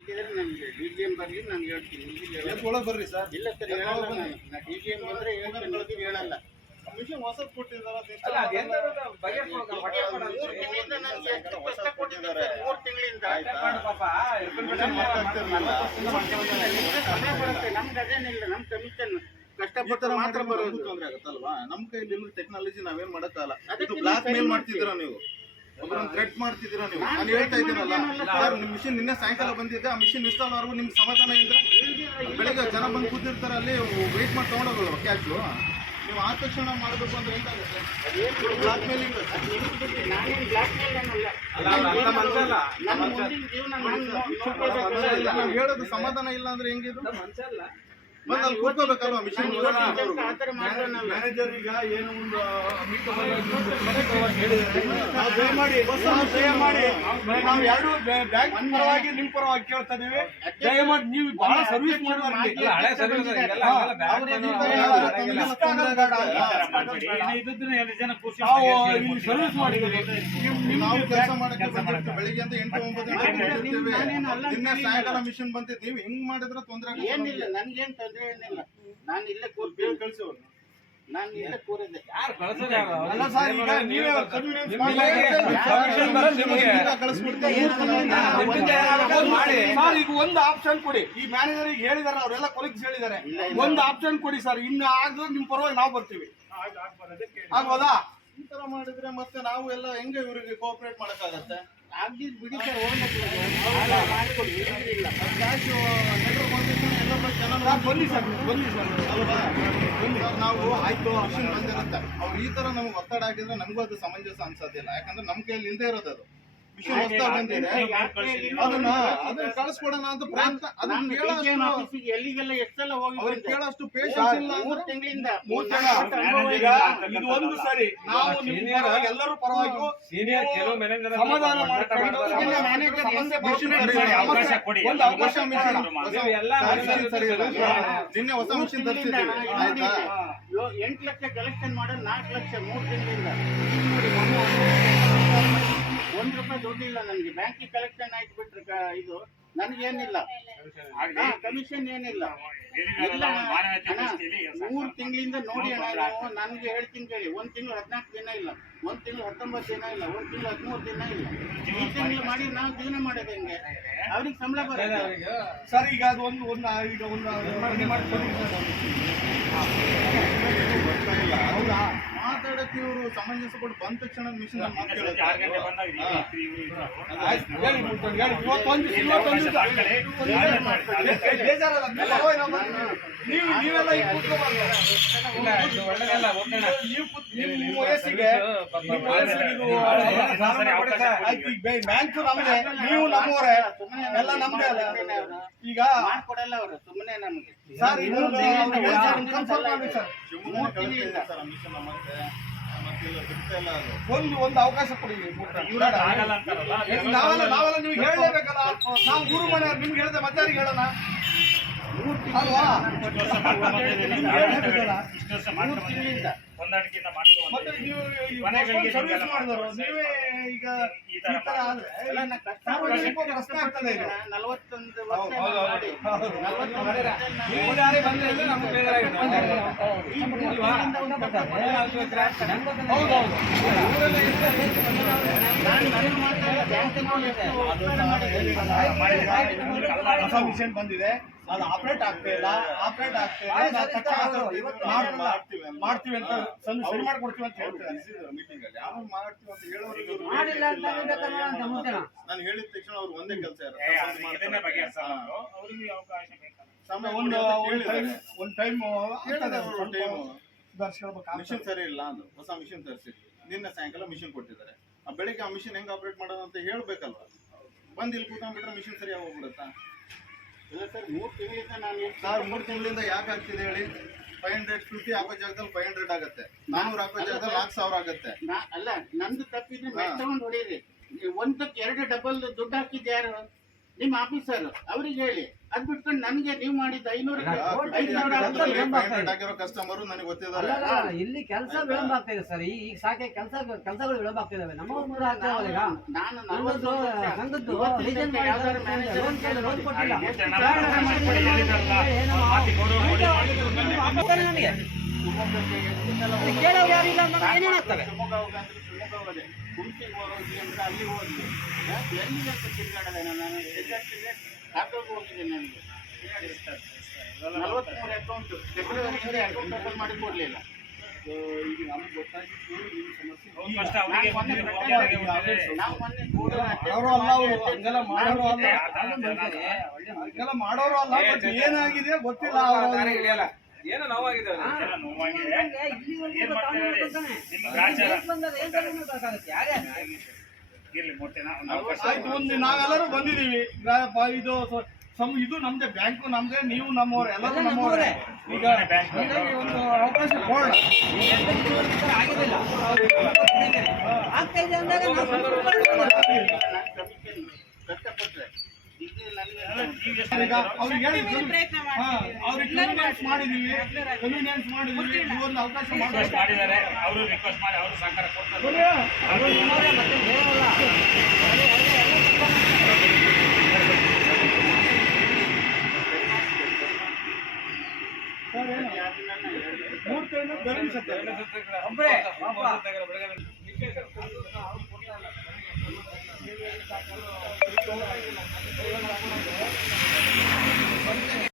ಬೇಕಿದ್ರೆ ನನಗೆ D G M ಬರಲಿ ನಾನು ಹೇಳ್ತೀನಿ. ಇಲ್ಲಿ ಹೇಳಲ್ಲ. ಒಳಗೆ ಬರ್ರಿ ಸರ್? ಇಲ್ಲ ಸರ್ ಹೇಳಲ್ಲ ನಾನು. ಡಿ ಜಿ ಎಂ ಬಂದ್ರೆ ಹೇಳ್ತೀನಿ ಇಲ್ಲಿ ಹೇಳಲ್ಲ. ಮಿಷನ್ ಹೊಸ ಕೊಟ್ಟಿದ್ದಾರೆ ಅಲ್ಲ, ಅದೆಂತ ಗೊತ್ತಾ? ಬಗೆಹರಿಸ್ಬೇಕು, ಹೊಟ್ಟೆ ಮೂರು ತಿಂಗಳಿಂದ ನನಗೆ ಕಷ್ಟ ಕೊಟ್ಟಿದ್ದಾರೆ. ಮೂರು ತಿಂಗಳಿಂದ. ಮಾಡು ನಮ್ಮ ಬಿಟ್ಟು ನಿಮ್ಗೆ ಬರುತ್ತೆ ನಮ್ಗೆ ಅದೇನಿಲ್ಲ ನಮ್ಮ ಕಮಿಷನ್ ಮಾತ್ರ ಬರೋದು. ತೊಂದ್ರೆ ಆಗುತ್ತಲ್ವಾ? ನಮ್ ಕೈಲಿ ಟೆಕ್ನಾಲಜಿ ನಾವೇನ್ ಇದು ನೀವು ಬ್ಲಾಕ್ ಮೇಲ್ ಮಾಡ್ತೀವಿ. ಮಾಡ್ತಿದ್ದೀರಾ ನೀವು? ಒಬ್ಬರನ್ನ ಥ್ರೆಟ್ ಮಾಡ್ತಿದ್ದೀರಾ ನೀವು? ನಾನ್ ಹೇಳ್ತಾ ಇದ್ದೀರಲ್ಲ ಇದ್ದೀನಲ್ಲ. ಸರ್. ನಿಮ್ಮ ಮಿಷಿನ್ ನಿನ್ನೆ ಸಾಯಂಕಾಲ ಬಂದಿದ್ದೆ ಆ ಮಿಷಿನ್ ಇನ್ಸ್ಟಾಲ್ ಆದ್ರೂ ನಿಮ್ಗೆ ಸಮಾಧಾನ ಇದ್ರೆ ಬೆಳಿಗ್ಗೆ ಜನ ಬಂದು ಕೂತಿರ್ತಾರೆ ಅಲ್ಲಿ ವೇಟ್ ಮಾಡಿ ತೊಗೊಂಡೋಗಲ್ಲ ಕ್ಯಾಶು ನೀವು ಆ ತಕ್ಷಣ ಮಾಡಬೇಕು ಅಂದ್ರೆ ಎಂತಾಗುತ್ತೆ? ಬ್ಲಾಕ್ ಮೇಲಿಂಗ್ ನಾನು. ಹೇಳೋದು ಸಮಾಧಾನ ಇಲ್ಲ ಅಂದ್ರೆ ಹೆಂಗಿದು? ಮನುಷ್ಯ ಅಲ್ಲಿ ಕೂತ್ಕೋಬೇಕಲ್ವಾ ಮಿಷನ್. ಮ್ಯಾನೇಜರ್ ಈಗ ಏನೋ ಒಂದು ನಾವು ಎರಡು ಬ್ಯಾಂಕ್ ಪರವಾಗಿ ನಿಮ್ ಪರವಾಗಿ ಕೇಳ್ತಾ ಇದೀವಿ. ದಯಮಾಡಿ ನೀವು ಬಹಳ ಸರ್ವಿಸ್ ಸರ್ವಿಸ್ ಮಾಡಿದ್ದೀವಿ. ಬೆಳಿಗ್ಗೆ ಅಂತ ಎಂಟು ನಾನೇನು ಸಾಯಂಕಾಲ ಮಿಷನ್ ಬಂದಿದ್ದು ನೀವು ಹೆಂಗ್ ಮಾಡಿದ್ರೆ ತೊಂದರೆ ಏನಿಲ್ಲ ನನ್ಗೇನ್ ತೊಂದ್ರೆ ಏನಿಲ್ಲ. ನಾನು ಇಲ್ಲೇ ಕೂರ್ ಕಳಿಸಿ ಅವ್ರನ್ನ ನಾನು ಇಲ್ಲೇ ಕೂರಿದ್ದೆ ಯಾರು? ಅಲ್ಲ ಸರ್ ಈಗ ನೀವೇ convenience ಮಾಡಿ. ಇಲಾಖೆ permission ಬರೋದು ನಿಮಗೆ. ಈಗ ಕಳಿಸ್ಬಿಡ್ತೀನಿ ನಿಮ್ಮಿಂದ ಏನಾದ್ರು ಮಾಡಿ. ಸರ್ ಈಗ ಒಂದು ಆಪ್ಷನ್ ಕೊಡಿ. ಈ ಮ್ಯಾನೇಜರ್ ಹೇಳಿದಾರೆ ಅವರೆಲ್ಲ ಕೊಲೀಗ್ಸ್ ಹೇಳಿದ್ದಾರೆ. ಇಲ್ಲ, ಇಲ್ಲ. ಒಂದು ಆಪ್ಷನ್ ಕೊಡಿ ಸರ್. ಇನ್ನು ಆಗದು ನಿಮ್ ಪರವಾಗಿ ನಾವು ಬರ್ತೀವಿ. ಆಗ್ಬೋದಾ? ಈ ತರ ಮಾಡಿದ್ರೆ ಮತ್ತೆ ನಾವು ಎಲ್ಲ ಹೆಂಗೆ ಇವರಿಗೆ ಕೋಆಪರೇಟ್ ಮಾಡಕ್ಕಾಗತ್ತೆ? ಆಗ್ದಿದ್ ಬಿಡಿ ಸರ್ ಹೋಗ್ಬೇಕು ಮಾಡಿಕೊಡಿ ಇಲ್ಲ. ಕ್ಯಾಶ್ ಸರ್ ಬನ್ನಿ ಸರ್ ಬನ್ನಿ ಸರ್. ಅಲ್ವಾ? ಸರ್, ನಾವು ಆಯ್ತು ಬಂದಿರುತ್ತೆ. ಅವ್ರು ಈ ತರ ನಮ್ಗೆ ಒತ್ತಡ ಹಾಕಿದ್ರೆ ನಮಗೂ ಅದು ಸಮಂಜಸ ಅನ್ಸೋದಿಲ್ಲ. ಯಾಕಂದ್ರೆ ನಮ್ಮ ಕೈಯಲ್ಲಿ ಇಲ್ದೇ ಇರೋದು ಅದು. ಬಂದಿದೆ. ಅದನ್ನ ಅದನ್ನ ಕಳಿಸ್ಕೊಡೋಣ ಅಂತ ಪ್ರಯತ್ನ ಅದನ್ನ ನಾನು ಆಫೀಸಿಗೆ ಎಲ್ಲಿಗೆಲ್ಲ ಎಷ್ಟೆಲ್ಲ ಹೋಗಿ ಅವ್ರಿಗೆ. ಕೇಳೋಷ್ಟು ಪೇಷನ್ಸ್ ಇಲ್ಲ ಮೂರು ತಿಂಗಳಿಂದ ಮೂರು. ಇದು ಒಂದು ಸರಿ ನಾವು ಎಲ್ಲರೂ ಪರವಾಗಿ ಸೀನಿಯರ್ ಕೆಲವು ಮ್ಯಾನೇಜರ್ ಸಮಾಧಾನ ಮಾಡ್ಕೊಂಡು ಅವಕಾಶ ಕೊಡಿ. ಒಂದು ಅವಕಾಶ ಮಿಷನ್ ನೀವು ಎಲ್ಲ ಸರಿ. ನಿನ್ನೆ ಹೊಸ ಮಿಷನ್ ತರಿಸಿದ್ದೀವಿ. ಆಯ್ತಾ? ಎಂಟು ಲಕ್ಷ ಕಲೆಕ್ಷನ್ ಮಾಡೋದು ನಾಲ್ಕು ಲಕ್ಷ ಮೂರು ತಿಂಗಳಿಂದ. ದುಡ್ಡಿಲ್ಲ ನನಗೆ ಬ್ಯಾಂಕಿಗೆ ಕಲೆಕ್ಷನ್ ಆಯ್ತು ಬಿಟ್ರೆ ಕ- ಇದು ನನಗೇನಿಲ್ಲ ಕಮಿಷನ್ ಏನಿಲ್ಲ ಮೂರು ತಿಂಗಳಿಂದ ನೋಡಿ ಅಣ್ಣ ನನಗೆ ಹೇಳ್ತೀನಿ ಕೇಳಿ ಒಂದ್ ತಿಂಗಳು ಹದಿನಾಲ್ಕು ದಿನ ಇಲ್ಲ ಒಂದ್ ತಿಂಗಳು ಹತ್ತೊಂಬತ್ತು ದಿನ ಇಲ್ಲ ಒಂದ್ ತಿಂಗಳು ಹದಿಮೂರು ದಿನ ಇಲ್ಲ ಈ ತಿಂಗಳು ಮಾಡಿ ನಾವು ಜೀವನ ಮಾಡೋದು ಹೆಂಗೆ ಅವ್ರಿಗೆ ಸಂಬಳ ಬರುತ್ತೆ ಸರ್ ಈಗ ಅದು ಒಂದು ಒಂದು ಈಗ ಒಂದು ಮಾಡಿ ಮಾಡ್ಕೊಂಡು ಬರ್ತಾ ಇಲ್ಲ ಹೌದಾ ಇವರು ಸಮಂಜಸ ಕೊಟ್ಟು ಬಂದ ತಕ್ಷಣ ಮಿಷನ್ ನೀವು ನೀವೆಲ್ಲ. ಇಲ್ಲ, ಬ್ಯಾಂಕ್ ನಮ್ದೆ ನಮ್ಮವರೇ ಎಲ್ಲ ನಮ್ದೇ ಅಲ್ಲ ಈಗ ಮಾಡ್ಕೊಡಲ್ಲ ಅವರು ಸುಮ್ಮನೆ ನಮಗೆ ಸರ್ ಇದು ಕನ್ಫರ್ಮ್ ಮಾಡಿ ಸರ್ ಮೂರು ತಿಂಗಳಿಂದ ಮಿಷನ್ ಮತ್ತೆ ಒಂದು ಒಂದು ಅವಕಾಶ ಕೊಡಿ ನಾವೆಲ್ಲ ನಾವೆಲ್ಲ ನಿಮ್ಗೆ ಹೇಳಲೇಬೇಕಲ್ಲ. ನಾವು ಊರು ಮನೆ ನಿಮ್ಗೆ ಹೇಳಿದೆ ಮತ್ತೆ ಯಾರಿಗೆ ಹೇಳೋಣ ಅಲ್ವಾ? ಮೂರು ತಿಂಗಳಿಂದ. ಹೊಸ ಮಿಷನ್ ಬಂದಿದೆ. ಅದು ಆಪರೇಟ್ ಆಗ್ತಾ ಇಲ್ಲ ಆಪರೇಟ್ ಆಗ್ತಾ ಇಲ್ಲ. ಮಾಡ್ತೀವಿ ಅಂತ. ಮಾಡ್ಕೊಡ್ತೀವಿ ಅಂತ ಹೇಳ್ತಾರೆ. ಮೀಟಿಂಗ್ ಅಲ್ಲಿ. ಮಾಡ್ತೀವಿ ಅಂತ. ನಾನು ಹೇಳಿದ ತಕ್ಷಣ ಅವ್ರು ಒಂದೇ ಕೆಲಸ ಒಂದು ಒಂದು ಟೈಮ್ ಒಂದು ಟೈಮ್ ಮಿಷನ್ ಸರಿ ಇಲ್ಲ ಅಂದ್ರು. ಹೊಸ ಮಿಷನ್ ತರಿಸಿದ್ವಿ. ನಿನ್ನೆ ಸಾಯಂಕಾಲ ಮಿಷನ್ ಕೊಟ್ಟಿದ್ದಾರೆ. ಆ ಬೆಳಿಗ್ಗೆ ಆ ಮಿಷನ್ ಹೆಂಗ್ ಆಪರೇಟ್ ಮಾಡೋದು ಅಂತ ಹೇಳ್ಬೇಕಲ್ವಾ? ಬಂದ್ ಇಲ್ಲಿ ಕೂತ್ಕೊಂಡ್ಬಿಟ್ರೆ ಮಿಷನ್ ಸರಿ ಹೋಗ್ಬಿಡುತ್ತಾ? ಇಲ್ಲ ಸರ್ ಮೂರು ತಿಂಗಳಿಂದ ನಾನು ಸರ್ ಮೂರು ತಿಂಗಳಿಂದ ಯಾಕೆ ಆಗ್ತಿದೆ ಹೇಳಿ? ಫೈವ್ ಹಂಡ್ರೆಡ್ ಫಿಫ್ಟಿ ಹಾಕೋ ಜಾಗದಲ್ಲಿ ಫೈವ್ ಹಂಡ್ರೆಡ್ ಆಗುತ್ತೆ. ನಾನೂರು ಹಾಕೋ ಜಾಗದಲ್ಲಿ ನಾಲ್ಕು ಸಾವಿರ ಆಗುತ್ತೆ. ನಾ- ಅಲ್ಲ ನಂದು ತಪ್ಪಿದ್ರೆ ಮೆಟ್ ತಗೊಂಡು ಹೊಡೀರಿ. ನೀವು ಒಂದಕ್ಕೆ ಎರಡು ಡಬಲ್ ದುಡ್ಡು ಹಾಕಿದ್ದು ಯಾರು? ನಿಮ್ಮ ಆಫೀಸರ್ ಅವ್ರಿಗೆ ಹೇಳಿ. ಅದ್ ಬಿಟ್ಕೊಂಡು ನನಗೆ ನೀವು ಮಾಡಿದ ಐನೂರು ಆಗಿರೋ ಕಸ್ಟಮರ್ ನನಗೆ ಗೊತ್ತಿದ್ದಾರೆ ಅಲ್ಲ, ಇಲ್ಲಿ ಕೆಲಸ ವಿಳಂಬ ಆಗ್ತಾ ಇದೆ ಸರ್. ಈಗ ಸಾಕೆ ಕೆಲಸ ಕೆಲಸಗಳು ವಿಳಂಬ ಆಗ್ತಾ ಇದಾವೆ. ನಮ್ಮ ನೂರ ಆಗ್ತಾ ಇದಾವೆ ಈಗ. ನಾನು ನಲವತ್ತು ವರ್ಷ ಸಂಘದ್ದು ಯಾವ್ದಾದ್ರು manager ಕೇಳಿ ಕೊಟ್ಟಿಲ್ಲ. ನನಗೆ? ಕೇಳೋರು ಯಾರಿಲ್ಲ ಅಂದ್ರೆ ಏನೇನಾಗ್ತವೆ ಶಿವಮೊಗ್ಗ ಹೋಗಂದ್ರೆ ಶಿವಮೊಗ್ಗ ಹೋಗೋದೆ ಹೋಗಿ ಅಂತ ಅಲ್ಲಿ ಹೋದ್ವಿ. ಎಲ್ಲಿ ಅಂತ ತಿರ್ಗಾಡದೆ ನಾನು? ನನಗೆ ಅಕೌಂಟ್ ಅಕೌಂಟ್ ಓಪನ್ ಮಾಡಿ ಕೊಡ್ಲಿಲ್ಲ. ಈಗ ನಮ್ಗೆ ಗೊತ್ತಾಗಿದ್ದು ಈ ಸಮಸ್ಯೆ. ನಾವು ಮೊನ್ನೆ ಅಲ್ಲ ಅವ್ರು, ಹಂಗೆಲ್ಲ ಮಾಡೋರು ಅಲ್ಲ. ಹಂಗೆಲ್ಲ ಮಾಡೋರು ಬಟ್ ಏನಾಗಿದೆ ಗೊತ್ತಿಲ್ಲ ಹಿಡಿಯಲ್ಲ. ಏನೋ ನೋವಾಗಿದೆ ನೋವಾಗಿದೆ. ಇರ್ಲಿ ಆಯ್ತು ಒಂದು ನಾವೆಲ್ಲರೂ ಬಂದಿದೀವಿ ಇದು ನಮ್ದೆ ಸಮ್ ಇದು ನಮ್ದೇ ಬ್ಯಾಂಕು ನಮ್ದೇ ನೀವು ನಮ್ಮವ್ರೆ ಎಲ್ಲರೂ ಎಲ್ಲ ನಮ್ಮವ್ರೆ. ಈಗ ಒಂದು ಅವಕಾಶ ಕೊಡೋಣ ಮಾಡಿದೀವಿ ಒಂದು ಅವಕಾಶ ಮಾಡಿದ್ದಾರೆ. ಅವರು ರಿಕ್ವೆಸ್ಟ್ ಮಾಡಿ ಅವರು ಸಹಕಾರ ಕೊಡ್ತಾರೆ. ನಮ್ಮವ್ರೆ ಮತ್ತೆ ಬೇರೆಯವ್ರಲ್ಲ. ಮೂರು ತಿಂಗಳು ಧರ್ಮಿಸುತ್ತೆ ಒಬ್ರೇ ಬೆಳಗ್ಗೆ